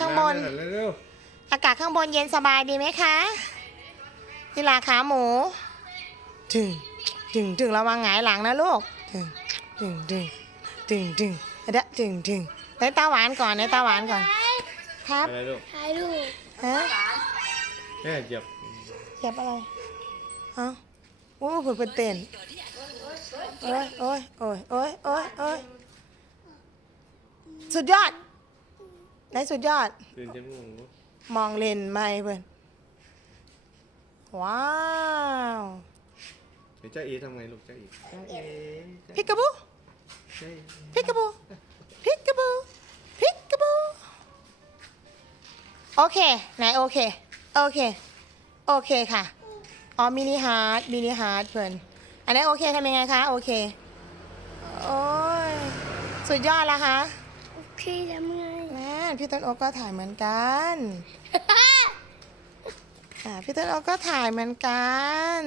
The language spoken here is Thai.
ข้างบน เร็วอากาศข้างบนเย็นสบายดีไหมคะทีลาขาหมู ถึง ถึง ถึงระวังหงายหลังนะลูก ถึง ถึง ถึง ถึง ถึงเดะถึง ถึงในตาหวานก่อนในตาหวานก่อน ครับ อะไรลูกถ่ายรูปฮะแม่เหยียบเจ็บอะไรเอ้าโอ้เผื่อเป็นเต้นโอ้ยโอ้ยโอ้ยโอ้ยโอ้ยโอ้ยสุดยอด ไหนสุดยอด ตื่นจมูกลูกมองเลนไม่เพื่อนว้าวเดี๋ยวเจ้าอีทำไงลูกเจ้าอีเจ้าอีพิกาบูเจ้าอีพิกาบูพิกาบูพิกาบูโอเค ไหนโอเค โอเค โอเคค่ะ อ๋อมินิฮาร์ดมินิฮาร์ดเพื่อนอันนี้นโอเคทำยังไงคะ โอเค โอ้ย สุดยอดแล้วคะ โอเคทำไงแม่ พี่ต้นโอ๊กก็ถ่ายเหมือนกัน อ่าพี่ต้นโอ๊กก็ถ่ายเหมือนกัน